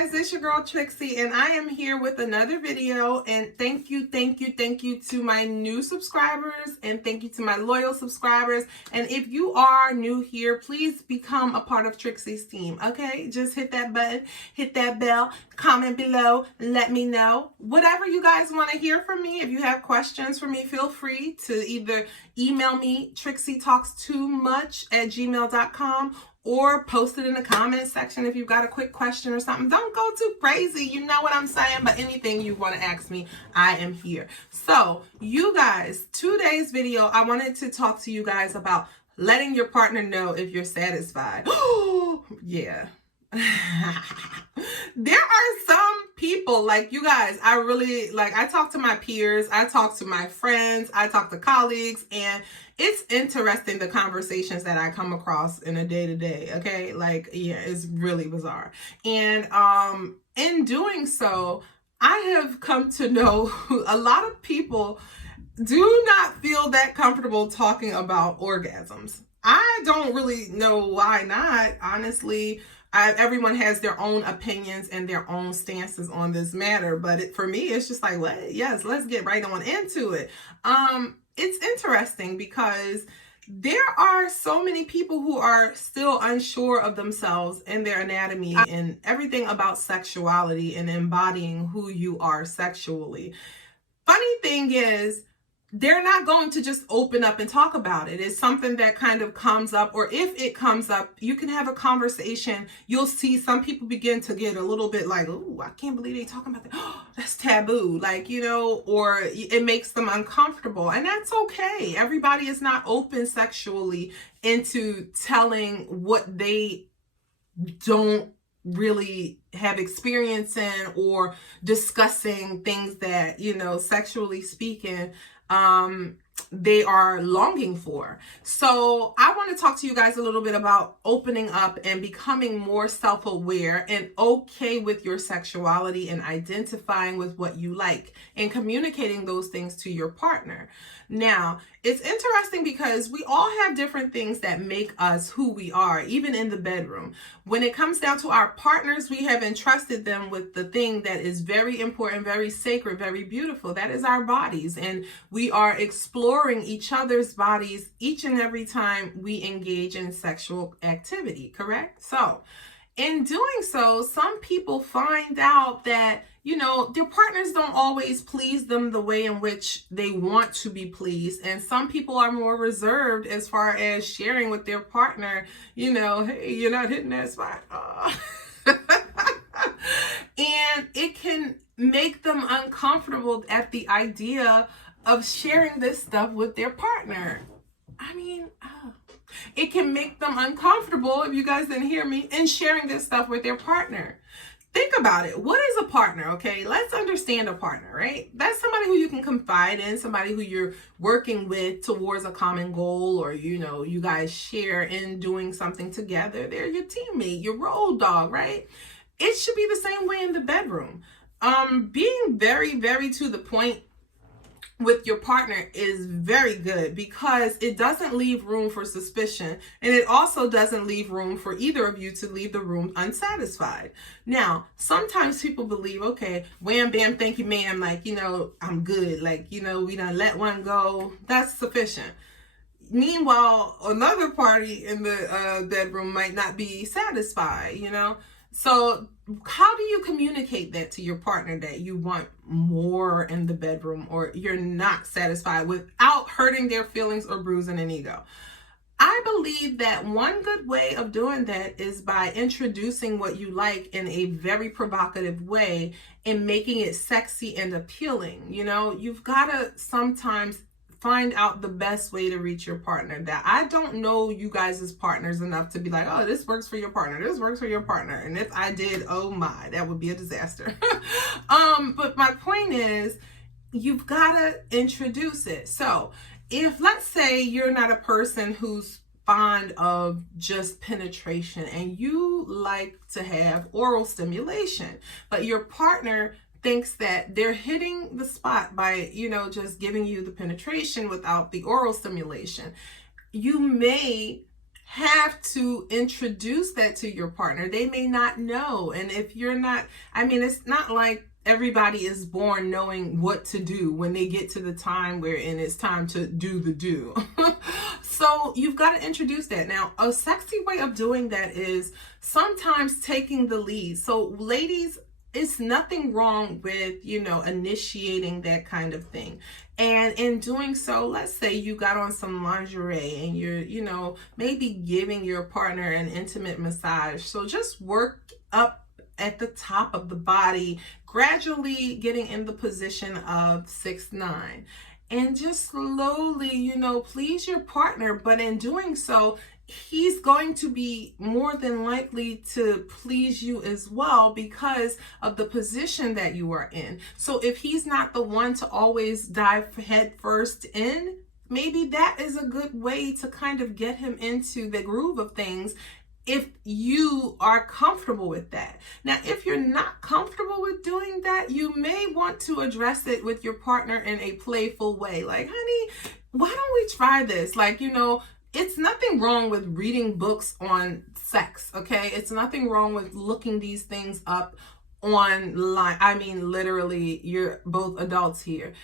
guys, it's your girl Trixie, and I am here with another video. And thank you to my new subscribers, and thank you to my loyal subscribers. And if you are new here, please become a part of Trixie's team. Okay, just hit that button, hit that bell, comment below, and let me know whatever you guys want to hear from me. If you have questions for me, feel free to either email me trixietalkstoomuch@gmail.com or post it in the comment section if you've got a quick question or something. Don't go too crazy, you know what I'm saying? But anything you want to ask me, I am here. So you guys, today's video, I wanted to talk to you guys about letting your partner know if you're satisfied. Oh, yeah. There are some people, like, you guys, I talk to my peers, I talk to my friends, I talk to colleagues, and it's interesting the conversations that I come across in a day-to-day, okay? Like, yeah, it's really bizarre. And in doing so, I have come to know a lot of people do not feel that comfortable talking about orgasms. I don't really know why not, honestly. Everyone has their own opinions and their own stances on this matter, but for me, it's just like, well, yes, let's get right on into it. It's interesting because there are so many people who are still unsure of themselves and their anatomy and everything about sexuality and embodying who you are sexually. Funny thing is, they're not going to just open up and talk about it. It's something that kind of comes up, or if it comes up, you can have a conversation. You'll see some people begin to get a little bit like, oh, I can't believe they're talking about that. Oh, that's taboo. Like, you know, or it makes them uncomfortable. And that's okay. Everybody is not open sexually into telling what they don't really have experience in, or discussing things that, you know, sexually speaking, they are longing for. So I want to talk to you guys a little bit about opening up and becoming more self-aware and okay with your sexuality, and identifying with what you like and communicating those things to your partner. Now, it's interesting because we all have different things that make us who we are, even in the bedroom. When it comes down to our partners, we have entrusted them with the thing that is very important, very sacred, very beautiful. That is our bodies. And we are exploring each other's bodies each and every time we engage in sexual activity, correct? So, in doing so, some people find out that, you know, their partners don't always please them the way in which they want to be pleased. And some people are more reserved as far as sharing with their partner, you know, hey, you're not hitting that spot. And it can make them uncomfortable at the idea of sharing this stuff with their partner. I mean, it can make them uncomfortable, if you guys didn't hear me, in sharing this stuff with their partner. Think about it. What is a partner? Okay, let's understand a partner, right? That's somebody who you can confide in, somebody who you're working with towards a common goal, or, you know, you guys share in doing something together. They're your teammate, your road dog, right? It should be the same way in the bedroom. Being very, very to the point with your partner is very good, because it doesn't leave room for suspicion, and it also doesn't leave room for either of you to leave the room unsatisfied. Now, sometimes people believe, okay, wham, bam, thank you, ma'am, like, you know, I'm good, like, you know, we done let one go, that's sufficient. Meanwhile, another party in the bedroom might not be satisfied, you know? So how do you communicate that to your partner, that you want more in the bedroom, or you're not satisfied, without hurting their feelings or bruising an ego? I believe that one good way of doing that is by introducing what you like in a very provocative way and making it sexy and appealing. You know, you've got to sometimes find out the best way to reach your partner. That I don't know you guys as partners enough to be like, oh, this works for your partner, this works for your partner. And if I did, oh my, that would be a disaster. But my point is, you've got to introduce it. So if, let's say, you're not a person who's fond of just penetration and you like to have oral stimulation, but your partner thinks that they're hitting the spot by, you know, just giving you the penetration without the oral stimulation, you may have to introduce that to your partner. They may not know. And if you're not, I mean, it's not like everybody is born knowing what to do when they get to the time where and it's time to do the do. So you've got to introduce that. Now, a sexy way of doing that is sometimes taking the lead. So ladies, it's nothing wrong with, initiating that kind of thing. And in doing so, let's say you got on some lingerie and you're, maybe giving your partner an intimate massage. So just work up at the top of the body, gradually getting in the position of 6'9", and just slowly, please your partner. But in doing so, he's going to be more than likely to please you as well because of the position that you are in. So if he's not the one to always dive head first in, maybe that is a good way to kind of get him into the groove of things if you are comfortable with that. Now, if you're not comfortable with doing that, you may want to address it with your partner in a playful way. Like, honey, why don't we try this? Like, it's nothing wrong with reading books on sex, okay? It's nothing wrong with looking these things up online. I mean, literally, you're both adults here.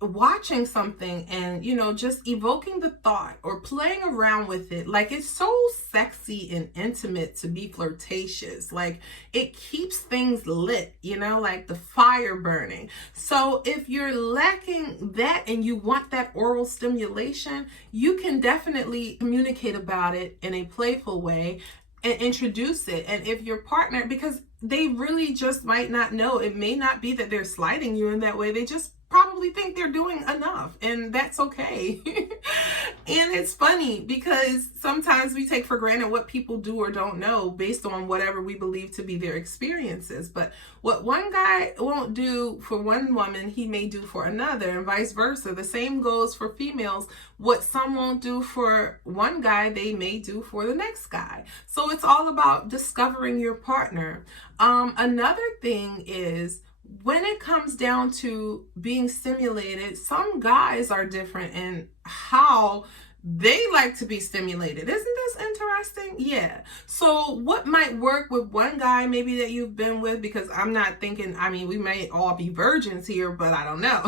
Watching something and, just evoking the thought or playing around with it. Like, it's so sexy and intimate to be flirtatious. Like, it keeps things lit, like the fire burning. So if you're lacking that and you want that oral stimulation, you can definitely communicate about it in a playful way and introduce it. And if your partner, because they really just might not know, it may not be that they're slighting you in that way. They just probably think they're doing enough, and that's okay. And it's funny because sometimes we take for granted what people do or don't know based on whatever we believe to be their experiences. But what one guy won't do for one woman, he may do for another, and vice versa. The same goes for females. What some won't do for one guy, they may do for the next guy. So it's all about discovering your partner. Another thing is, when it comes down to being stimulated, some guys are different in how they like to be stimulated. Isn't this interesting? Yeah. So what might work with one guy maybe that you've been with, because I'm not thinking, I mean, we may all be virgins here, but I don't know.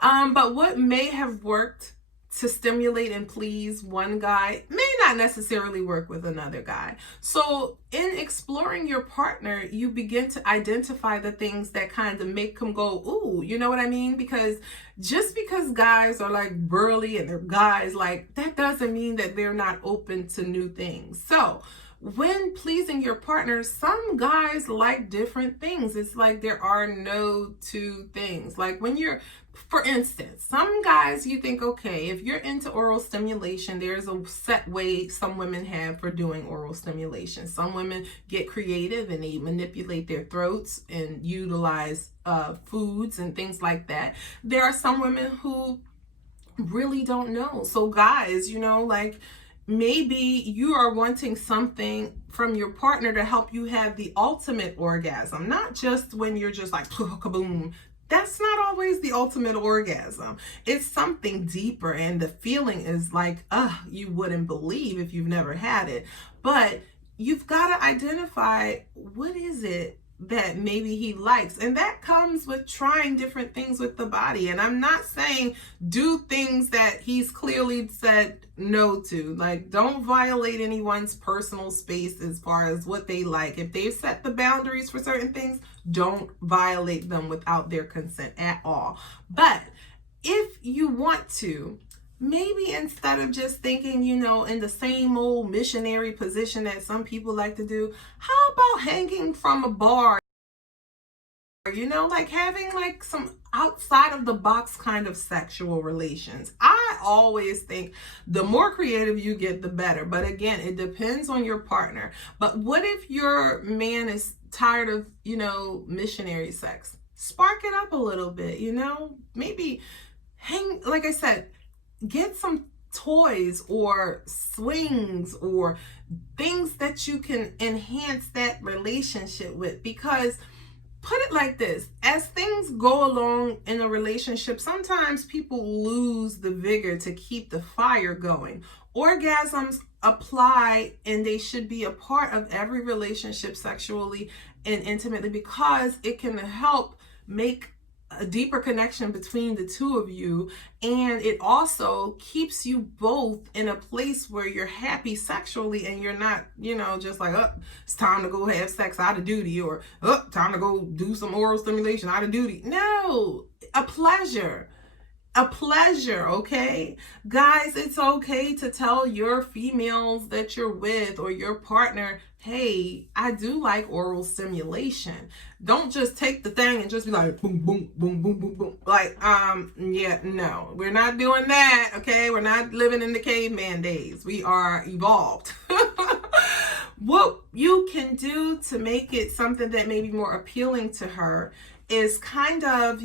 But what may have worked to stimulate and please one guy may not necessarily work with another guy. So in exploring your partner, you begin to identify the things that kind of make them go, ooh, you know what I mean? Because just because guys are like burly and they're guys, like, that doesn't mean that they're not open to new things. So when pleasing your partner, some guys like different things. It's like there are no two things. Like when you're, for instance, some guys, you think, okay, if you're into oral stimulation, there's a set way some women have for doing oral stimulation. Some women get creative and they manipulate their throats and utilize foods and things like that. There are some women who really don't know. So guys, like, maybe you are wanting something from your partner to help you have the ultimate orgasm, not just when you're just like, kaboom. That's not always the ultimate orgasm. It's something deeper, and the feeling is like, you wouldn't believe if you've never had it. But you've got to identify, what is it that maybe he likes? And that comes with trying different things with the body. And I'm not saying do things that he's clearly said no to. Like, don't violate anyone's personal space as far as what they like. If they've set the boundaries for certain things, don't violate them without their consent at all. But if you want to, maybe instead of just thinking, in the same old missionary position that some people like to do, how about hanging from a bar? Like having like some outside of the box kind of sexual relations. I always think the more creative you get, the better. But again, it depends on your partner. But what if your man is tired of, missionary sex? Spark it up a little bit, maybe hang, like I said, get some toys or swings or things that you can enhance that relationship with, because put it like this: as things go along in a relationship, sometimes people lose the vigor to keep the fire going. Orgasms apply and they should be a part of every relationship, sexually and intimately, because it can help make a deeper connection between the two of you, and it also keeps you both in a place where you're happy sexually and you're not, just like, oh, it's time to go have sex out of duty, or oh, time to go do some oral stimulation out of duty. No, a pleasure. Okay? Guys, it's okay to tell your females that you're with or your partner, hey, I do like oral stimulation. Don't just take the thing and just be like, boom, boom, boom, boom, boom, boom. Like, yeah, no, we're not doing that, okay? We're not living in the caveman days. We are evolved. What you can do to make it something that may be more appealing to her is kind of,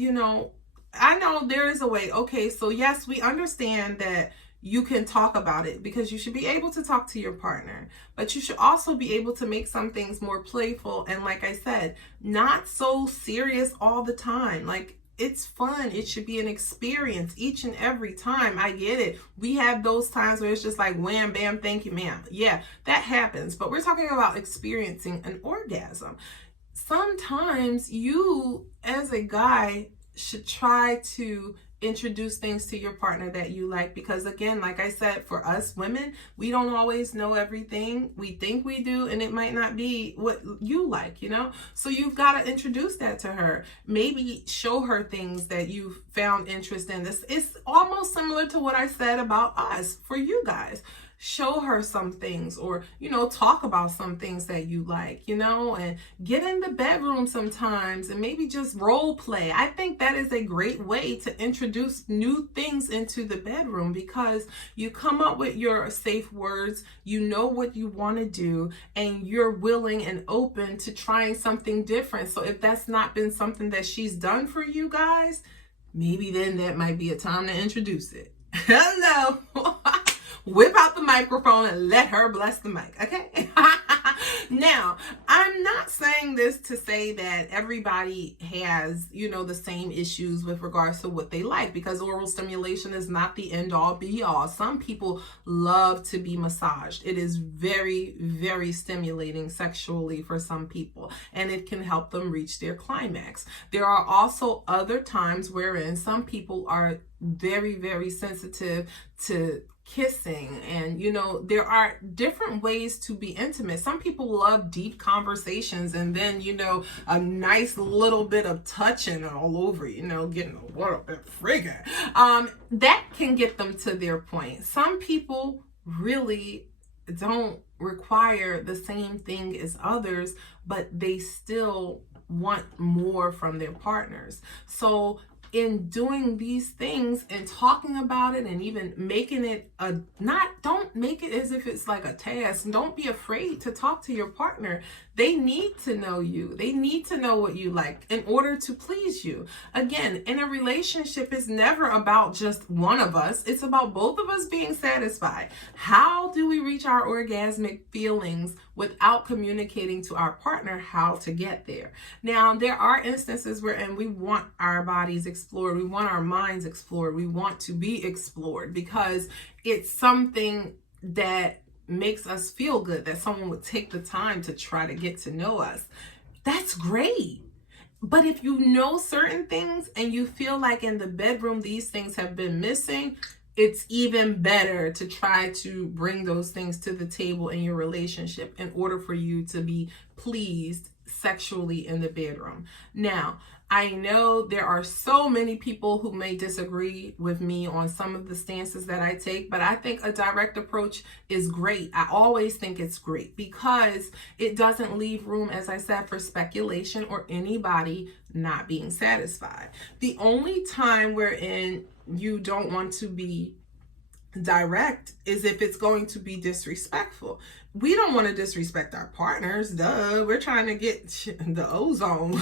I know there is a way. Okay, so yes, we understand that you can talk about it because you should be able to talk to your partner, but you should also be able to make some things more playful. And like I said, not so serious all the time. Like, it's fun. It should be an experience each and every time. I get it. We have those times where it's just like, wham, bam, thank you, ma'am. Yeah, that happens. But we're talking about experiencing an orgasm. Sometimes you, as a guy, should try to introduce things to your partner that you like, because again, like I said, for us women, we don't always know everything. We think we do, and it might not be what you like, so you've got to introduce that to her. Maybe show her things that you found interest in. This is almost similar to what I said about us for you guys. Show her some things, or talk about some things that you like, and get in the bedroom sometimes and maybe just role play. I think that is a great way to introduce new things into the bedroom, because you come up with your safe words, you know what you want to do, and you're willing and open to trying something different. So if that's not been something that she's done for you guys, maybe then that might be a time to introduce it. Hello. Whip out the microphone and let her bless the mic, okay? Now, I'm not saying this to say that everybody has, the same issues with regards to what they like, because oral stimulation is not the end all be all. Some people love to be massaged. It is very, very stimulating sexually for some people, and it can help them reach their climax. There are also other times wherein some people are very, very sensitive to kissing, and there are different ways to be intimate. Some people love deep conversations, and then a nice little bit of touching all over, getting a little bit frigga. That can get them to their point. Some people really don't require the same thing as others, but they still want more from their partners. So in doing these things and talking about it, and even making it don't make it as if it's like a task. Don't be afraid to talk to your partner. They need to know you. They need to know what you like in order to please you. Again, in a relationship, it's never about just one of us. It's about both of us being satisfied. How do we reach our orgasmic feelings without communicating to our partner how to get there? Now, there are instances wherein we want our bodies explored. We want our minds explored. We want to be explored because it's something that makes us feel good, that someone would take the time to try to get to know us. That's great. But if you know certain things and you feel like in the bedroom these things have been missing, it's even better to try to bring those things to the table in your relationship in order for you to be pleased sexually in the bedroom. Now, I know there are so many people who may disagree with me on some of the stances that I take, but I think a direct approach is great. I always think it's great because it doesn't leave room, as I said, for speculation or anybody not being satisfied. The only time wherein you don't want to be direct is if it's going to be disrespectful. We don't want to disrespect our partners. Duh, we're trying to get the ozone.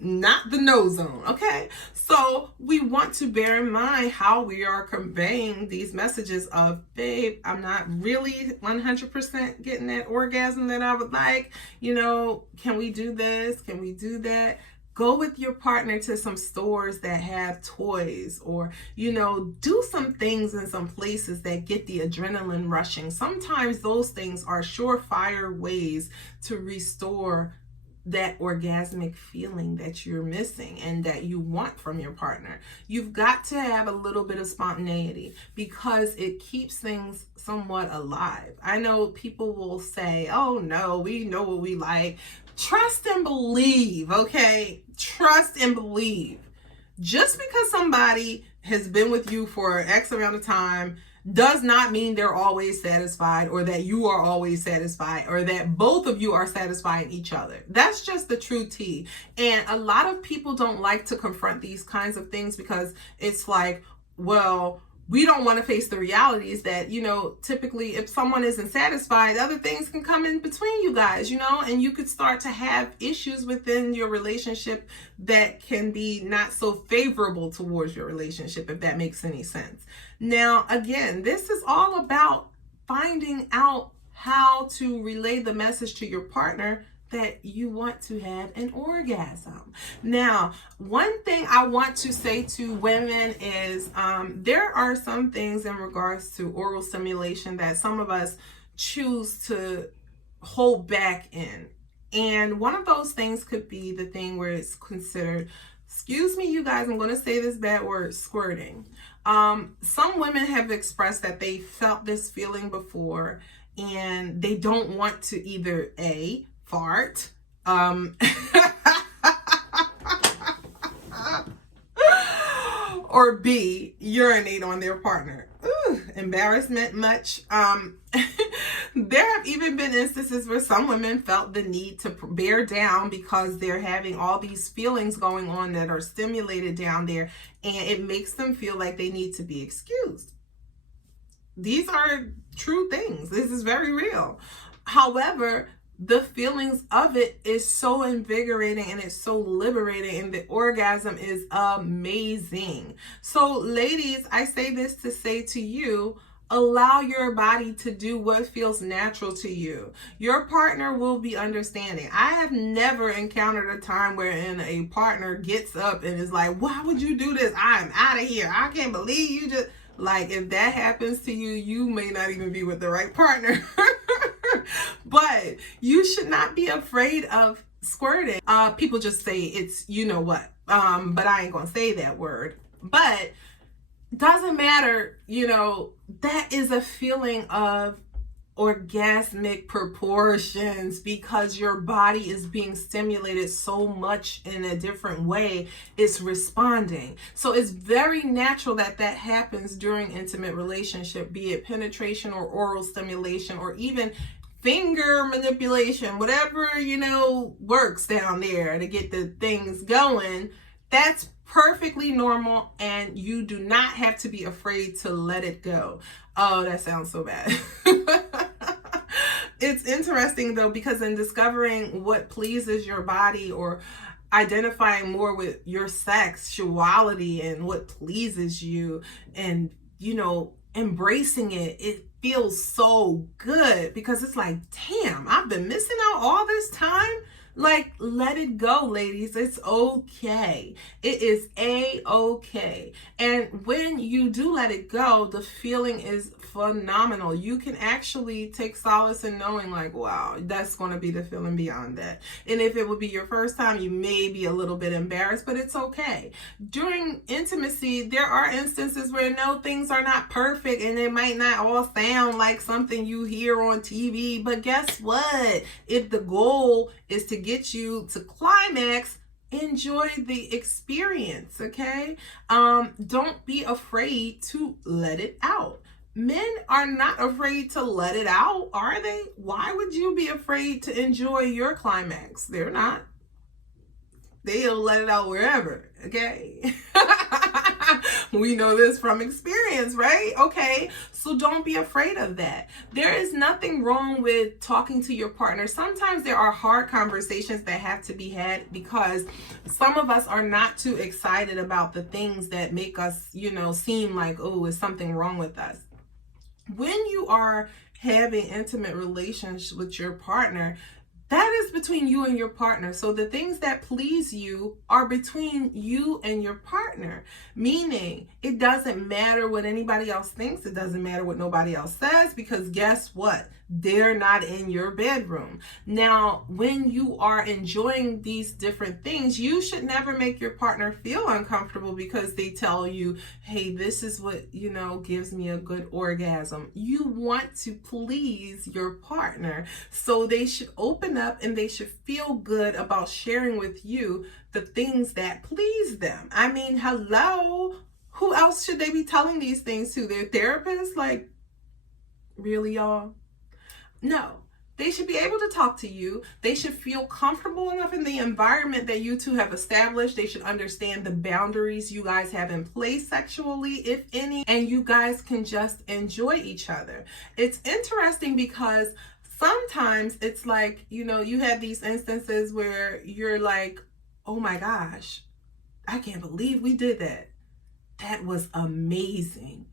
not the no zone, okay? So we want to bear in mind how we are conveying these messages of, babe, I'm not really 100% getting that orgasm that I would like. Can we do this? Can we do that? Go with your partner to some stores that have toys, or, do some things in some places that get the adrenaline rushing. Sometimes those things are surefire ways to restore that orgasmic feeling that you're missing and that you want from your partner. You've got to have a little bit of spontaneity because it keeps things somewhat alive. I know people will say, oh no, we know what we like. Trust and believe, okay? Trust and believe. Just because somebody has been with you for X amount of time does not mean they're always satisfied, or that you are always satisfied, or that both of you are satisfying each other. That's just the true tea. And a lot of people don't like to confront these kinds of things because it's like, well, we don't want to face the realities that, typically if someone isn't satisfied, other things can come in between you guys, and you could start to have issues within your relationship that can be not so favorable towards your relationship, if that makes any sense. Now, again, this is all about finding out how to relay the message to your partner that you want to have an orgasm. Now, one thing I want to say to women is there are some things in regards to oral stimulation that some of us choose to hold back in. And one of those things could be the thing where it's considered, excuse me, you guys, I'm going to say this bad word, squirting. Some women have expressed that they felt this feeling before and they don't want to either fart, or B, urinate on their partner. Ooh, embarrassment much. There have even been instances where some women felt the need to bear down because they're having all these feelings going on that are stimulated down there, and it makes them feel like they need to be excused. These are true things. This is very real. However, the feelings of it is so invigorating and it's so liberating, and the orgasm is amazing. So ladies, I say this to say to you, allow your body to do what feels natural to you. Your partner will be understanding. I have never encountered a time wherein a partner gets up and is like, why would you do this? I'm out of here. I can't believe you just... Like, if that happens to you, you may not even be with the right partner. But you should not be afraid of squirting. People just say it's, you know what, but I ain't gonna say that word. But doesn't matter, that is a feeling of orgasmic proportions because your body is being stimulated so much in a different way. It's responding. So it's very natural that happens during intimate relationship, be it penetration or oral stimulation or even finger manipulation, whatever, works down there to get the things going. That's perfectly normal, and you do not have to be afraid to let it go. Oh, that sounds so bad. It's interesting though, because in discovering what pleases your body or identifying more with your sexuality and what pleases you and, embracing it, it feels so good because it's like, damn, I've been missing out all this time. Like, let it go, ladies. It's okay. It is A-okay. And when you do let it go, the feeling is phenomenal. You can actually take solace in knowing like, wow, that's going to be the feeling beyond that. And if it would be your first time, you may be a little bit embarrassed, but it's okay. During intimacy, there are instances where no, things are not perfect and it might not all sound like something you hear on TV. But guess what? If the goal is to get you to climax, enjoy the experience, okay? Don't be afraid to let it out. Men are not afraid to let it out, are they? Why would you be afraid to enjoy your climax? They're not. They'll let it out wherever, okay? We know this from experience, right? Okay, so don't be afraid of that. There is nothing wrong with talking to your partner. Sometimes there are hard conversations that have to be had because some of us are not too excited about the things that make us, seem like, oh, is something wrong with us. When you are having intimate relations with your partner, that is between you and your partner. So the things that please you are between you and your partner, meaning it doesn't matter what anybody else thinks. It doesn't matter what nobody else says, because guess what? They're not in your bedroom. Now, when you are enjoying these different things, you should never make your partner feel uncomfortable because they tell you, hey, this is what, gives me a good orgasm. You want to please your partner. So they should open up and they should feel good about sharing with you the things that please them. I mean, hello, who else should they be telling these things to? Their therapist? Like, really, y'all? No, they should be able to talk to you. They should feel comfortable enough in the environment that you two have established. They should understand the boundaries you guys have in place sexually, if any, and you guys can just enjoy each other. It's interesting because sometimes it's like, you have these instances where you're like, oh my gosh, I can't believe we did that. That was amazing.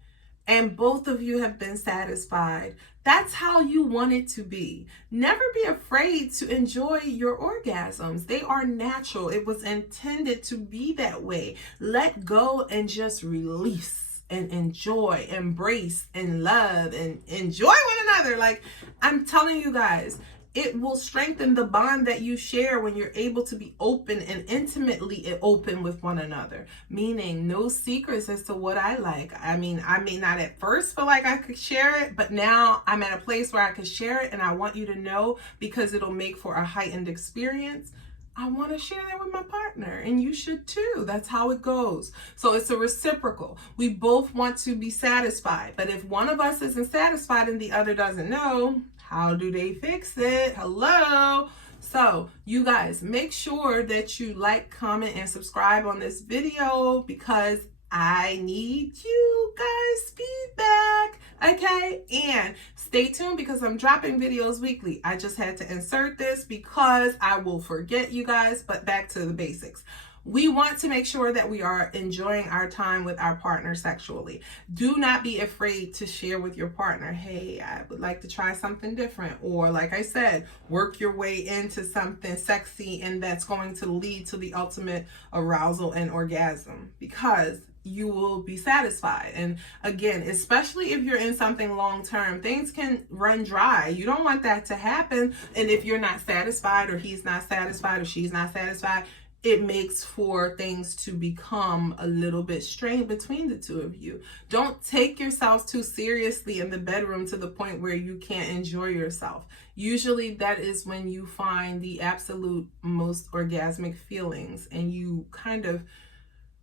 And both of you have been satisfied. That's how you want it to be. Never be afraid to enjoy your orgasms. They are natural. It was intended to be that way. Let go and just release and enjoy, embrace and love and enjoy one another. Like, I'm telling you guys, it will strengthen the bond that you share when you're able to be open and intimately open with one another. Meaning no secrets as to what I like. I mean, I may not at first feel like I could share it, but now I'm at a place where I can share it, and I want you to know because it'll make for a heightened experience. I want to share that with my partner, and you should too. That's how it goes. So it's a reciprocal. We both want to be satisfied, but if one of us isn't satisfied and the other doesn't know, how do they fix it? Hello. So you guys, make sure that you like, comment, and subscribe on this video because I need you guys' feedback. Okay, and stay tuned because I'm dropping videos weekly. I just had to insert this because I will forget, you guys, but back to the basics. We want to make sure that we are enjoying our time with our partner sexually. Do not be afraid to share with your partner, hey, I would like to try something different. Or like I said, work your way into something sexy and that's going to lead to the ultimate arousal and orgasm, because you will be satisfied. And again, especially if you're in something long-term, things can run dry. You don't want that to happen. And if you're not satisfied, or he's not satisfied, or she's not satisfied, it makes for things to become a little bit strained between the two of you. Don't take yourselves too seriously in the bedroom to the point where you can't enjoy yourself. Usually that is when you find the absolute most orgasmic feelings and you kind of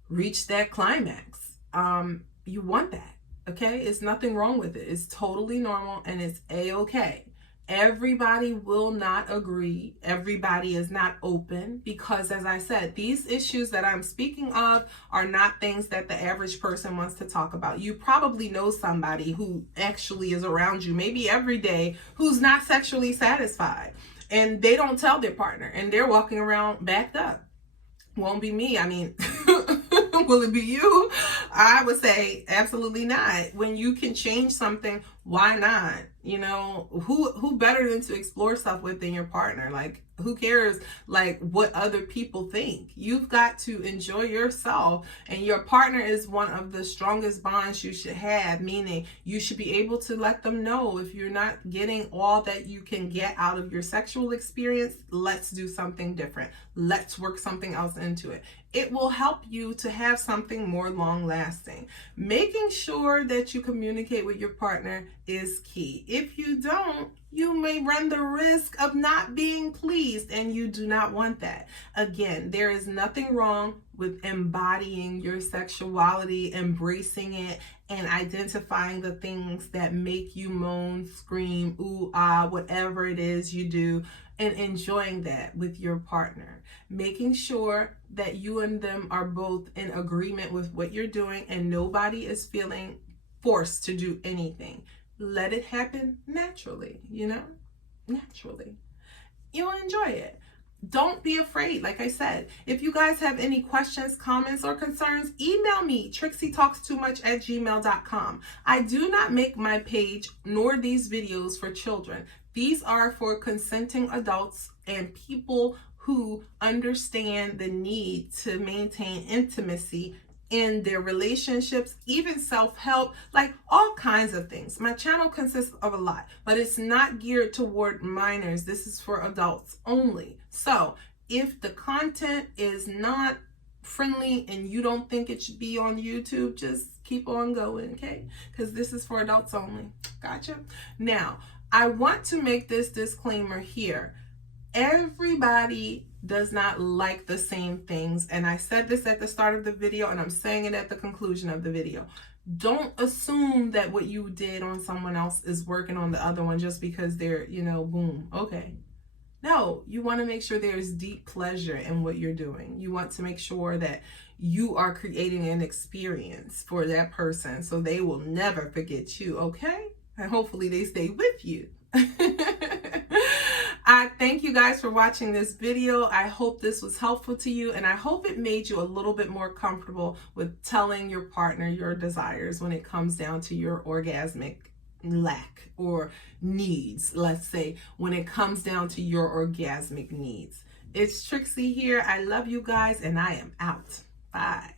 reach that climax. You want that, okay? It's nothing wrong with it. It's totally normal and it's a-okay. Everybody will not agree. Everybody is not open because, as I said, these issues that I'm speaking of are not things that the average person wants to talk about. You probably know somebody who actually is around you, maybe every day, who's not sexually satisfied, and they don't tell their partner, and they're walking around backed up. Won't be me. I mean, will it be you? I would say absolutely not. When you can change something, why not? Who better than to explore stuff with than your partner? Like, who cares like what other people think? You've got to enjoy yourself, and your partner is one of the strongest bonds you should have, meaning you should be able to let them know if you're not getting all that you can get out of your sexual experience. Let's do something different. Let's work something else into it. It will help you to have something more long lasting. Making sure that you communicate with your partner is key. If you don't, you may run the risk of not being pleased, and you do not want that. Again, there is nothing wrong with embodying your sexuality, embracing it, and identifying the things that make you moan, scream, ooh, ah, whatever it is you do, and enjoying that with your partner. Making sure that you and them are both in agreement with what you're doing and nobody is feeling forced to do anything. Let it happen naturally, naturally. You'll enjoy it. Don't be afraid. Like I said, if you guys have any questions, comments, or concerns, email me, trixietalkstoomuch@gmail.com. I do not make my page nor these videos for children. These are for consenting adults and people who understand the need to maintain intimacy in their relationships, even self-help, like all kinds of things. My channel consists of a lot, but it's not geared toward minors. This is for adults only. So if the content is not friendly and you don't think it should be on YouTube, just keep on going, okay? Because this is for adults only. Gotcha? Now, I want to make this disclaimer here. Everybody does not like the same things, and I said this at the start of the video and I'm saying it at the conclusion of the video. Don't assume that what you did on someone else is working on the other one just because they're, boom, okay. No, you want to make sure there's deep pleasure in what you're doing. You want to make sure that you are creating an experience for that person so they will never forget you, okay? And hopefully they stay with you. I thank you guys for watching this video. I hope this was helpful to you, and I hope it made you a little bit more comfortable with telling your partner your desires when it comes down to your orgasmic lack or needs. Let's say when it comes down to your orgasmic needs. It's Trixie here. I love you guys, and I am out. Bye.